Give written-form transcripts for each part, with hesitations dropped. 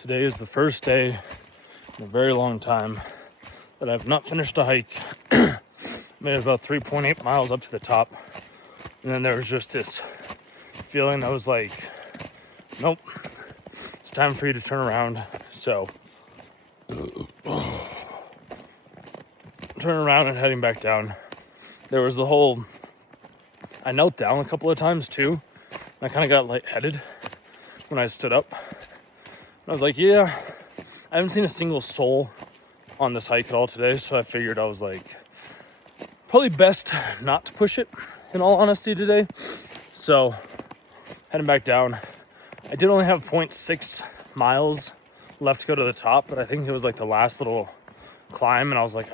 Today is the first day in a very long time that I've not finished a hike. Made about 3.8 miles up to the top. And then there was just this feeling that was like, nope, it's time for you to turn around. So, turning around and heading back down. There was the whole, I knelt down a couple of times too. And I kind of got lightheaded when I stood up. I was like, yeah, I haven't seen a single soul on this hike at all today. So I figured I was like, probably best not to push it in all honesty today. So heading back down, I did only have 0.6 miles left to go to the top, but I think it was like the last little climb. And I was like,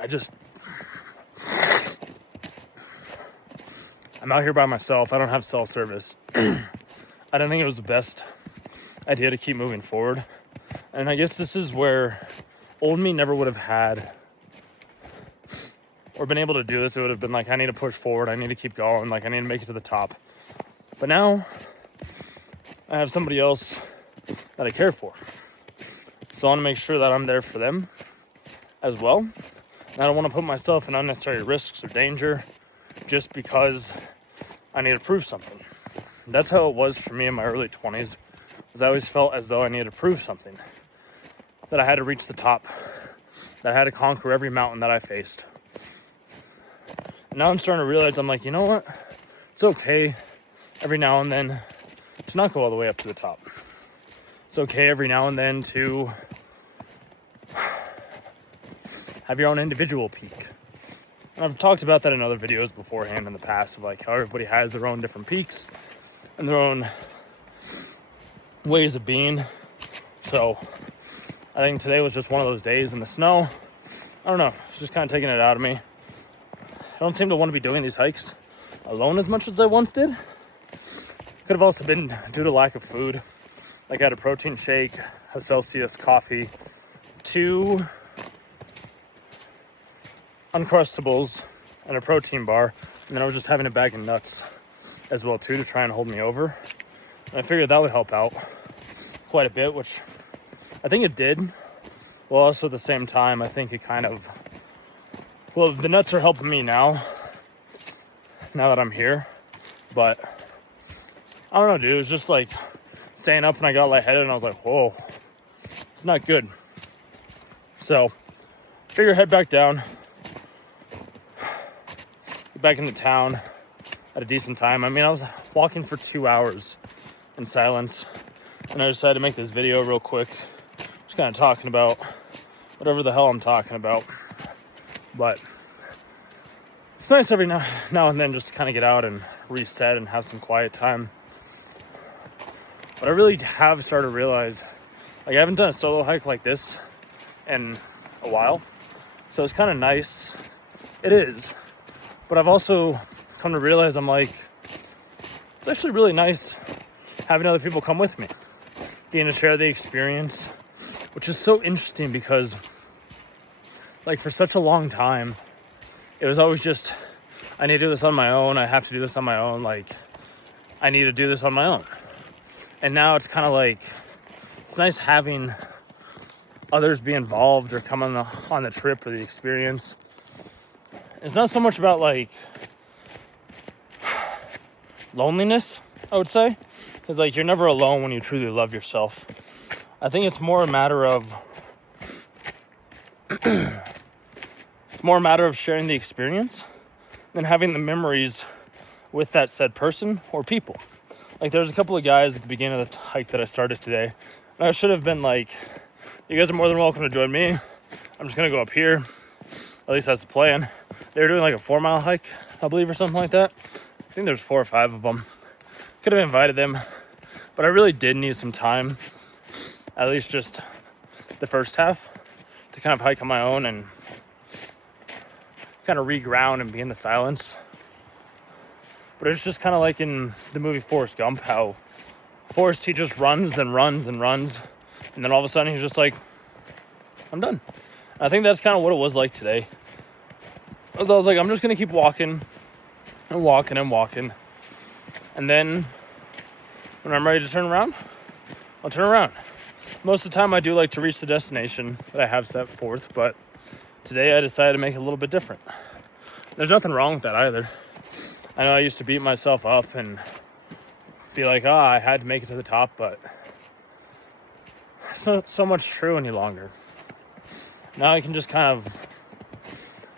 I'm out here by myself. I don't have cell service. I didn't think it was the best idea to keep moving forward. And I guess this is where old me never would have had or been able to do this. It would have been like, I need to push forward. I need to keep going. Like, I need to make it to the top. But now I have somebody else that I care for. So I want to make sure that I'm there for them as well. And I don't want to put myself in unnecessary risks or danger just because I need to prove something. That's how it was for me in my early 20s. I always felt as though I needed to prove something, that I had to reach the top, that I had to conquer every mountain that I faced. And now I'm starting to realize, I'm like, you know what? It's okay every now and then to not go all the way up to the top. It's okay every now and then to have your own individual peak. And I've talked about that in other videos beforehand in the past of like how everybody has their own different peaks and their own ways of being. So I think today was just one of those days in the snow. I don't know, it's just kind of taking it out of me. I don't seem to want to be doing these hikes alone as much as I once did. Could have also been due to lack of food. Like I had a protein shake, a Celsius coffee, 2 Uncrustables, and a protein bar. And then I was just having a bag of nuts as well too to try and hold me over. And I figured that would help out quite a bit, which I think it did. Well, also at the same time, I think it kind of, well, the nuts are helping me now that I'm here. But I don't know, dude. It was just like staying up and I got lightheaded and I was like, whoa, it's not good. So figure head back down, get back into town at a decent time. I mean, I was walking for 2 hours in silence, and I decided to make this video real quick, just kind of talking about whatever the hell I'm talking about. But it's nice every now and then just to kind of get out and reset and have some quiet time. But I really have started to realize, like, I haven't done a solo hike like this in a while, so it's kind of nice. It is, but I've also come to realize, I'm like, it's actually really nice having other people come with me, getting to share the experience, which is so interesting because, like, for such a long time, it was always just, I need to do this on my own. I have to do this on my own. Like, I need to do this on my own. And now it's kind of like, it's nice having others be involved or come on the trip or the experience. It's not so much about like loneliness, I would say, because like you're never alone when you truly love yourself. I think it's more a matter of sharing the experience than having the memories with that said person or people. Like there's a couple of guys at the beginning of the hike that I started today, and I should have been like, you guys are more than welcome to join me. I'm just gonna go up here. At least that's the plan. They were doing like a 4-mile hike, I believe, or something like that. I think there's 4 or 5 of them. Could have invited them, but I really did need some time, at least just the first half, to kind of hike on my own and kind of reground and be in the silence. But it's just kind of like in the movie Forrest Gump, how Forrest, he just runs and runs and runs, and then all of a sudden he's just like, I'm done. I think that's kind of what it was like today. I was like, I'm just going to keep walking and walking and walking. And then when I'm ready to turn around, I'll turn around. most of the time I do like to reach the destination that I have set forth, but today I decided to make it a little bit different. There's nothing wrong with that either. I know I used to beat myself up and be like, oh, I had to make it to the top, but it's not so much true any longer. Now I can just kind of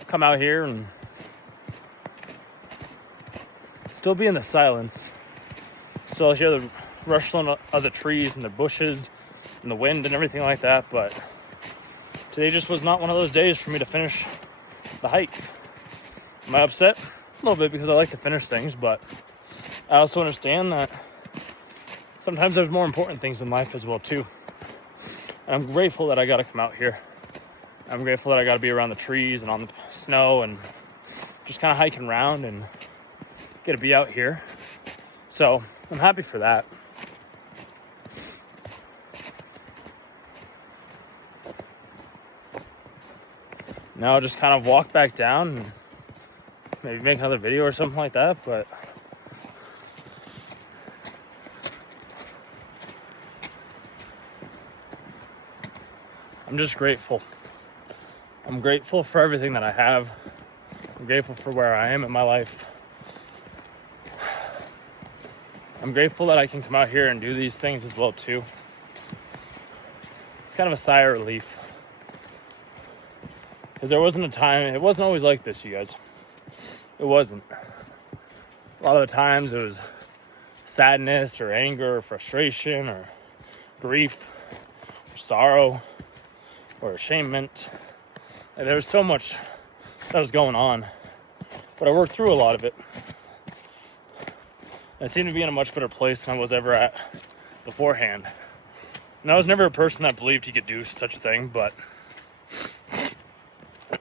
come out here and still be in the silence, still hear the rustling of the trees and the bushes and the wind and everything like that, but today just was not one of those days for me to finish the hike. Am I upset? A little bit, because I like to finish things, but I also understand that sometimes there's more important things in life as well too. And I'm grateful that I got to come out here. I'm grateful that I got to be around the trees and on the snow and just kind of hiking around and get to be out here. So I'm happy for that. Now I'll just kind of walk back down and maybe make another video or something like that, but I'm just grateful. I'm grateful for everything that I have. I'm grateful for where I am in my life. I'm grateful that I can come out here and do these things as well too. It's kind of a sigh of relief. Because there wasn't a time, it wasn't always like this, you guys. It wasn't. A lot of the times it was sadness or anger or frustration or grief or sorrow or ashamed. And there was so much that was going on. But I worked through a lot of it. I seem to be in a much better place than I was ever at beforehand. And I was never a person that believed he could do such a thing, but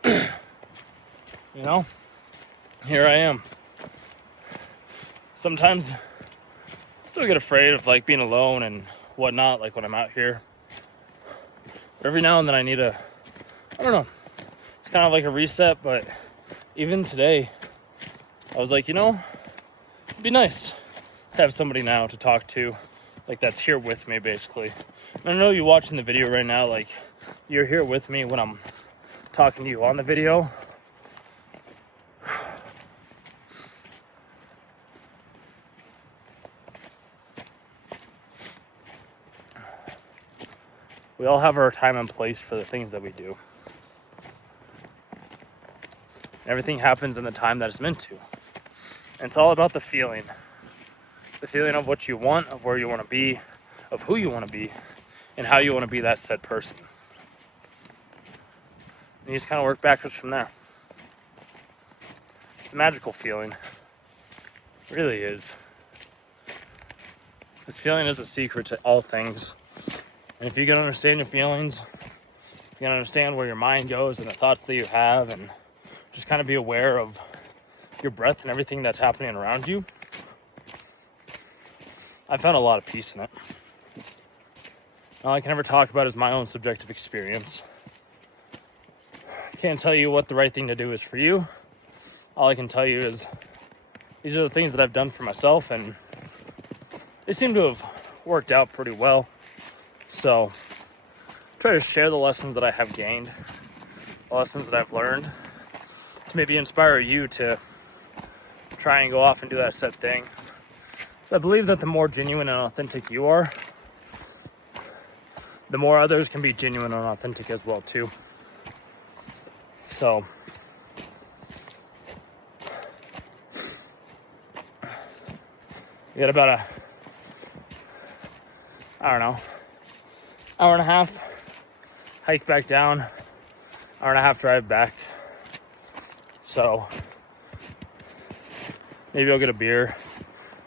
you know, here I am. Sometimes I still get afraid of like being alone and whatnot, like when I'm out here. But every now and then I need I don't know, it's kind of like a reset. But even today, I was like, you know, it'd be nice to have somebody now to talk to, like that's here with me basically. And I know you watching the video right now, like you're here with me when I'm talking to you on the video. We all have our time and place for the things that we do. Everything happens in the time that it's meant to. And it's all about the feeling. The feeling of what you want, of where you want to be, of who you want to be, and how you want to be that said person. And you just kind of work backwards from there. It's a magical feeling. It really is. This feeling is a secret to all things. And if you can understand your feelings, you can understand where your mind goes and the thoughts that you have, and just kind of be aware of your breath and everything that's happening around you, I found a lot of peace in it. All I can ever talk about is my own subjective experience. I can't tell you what the right thing to do is for you. All I can tell you is these are the things that I've done for myself, and they seem to have worked out pretty well. So try to share the lessons that I have gained, the lessons that I've learned, to maybe inspire you to try and go off and do that said thing. So I believe that the more genuine and authentic you are, the more others can be genuine and authentic as well too. So we got about hour and a half hike back down, hour and a half drive back. So maybe I'll get a beer,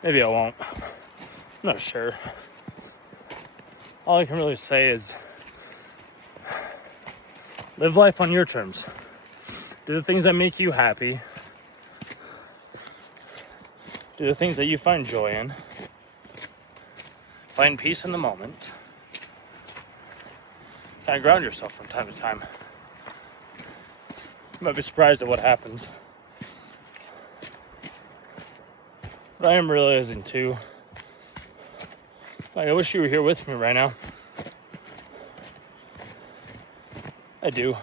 maybe I won't, I'm not sure. All I can really say is live life on your terms. Do the things that make you happy. Do the things that you find joy in. Find peace in the moment. Kind of ground yourself from time to time. You might be surprised at what happens. But I am realizing too, like I wish you were here with me right now. I do.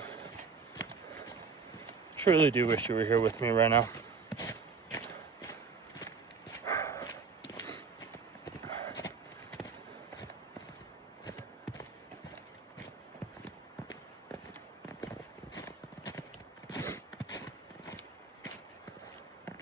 Truly do wish you were here with me right now.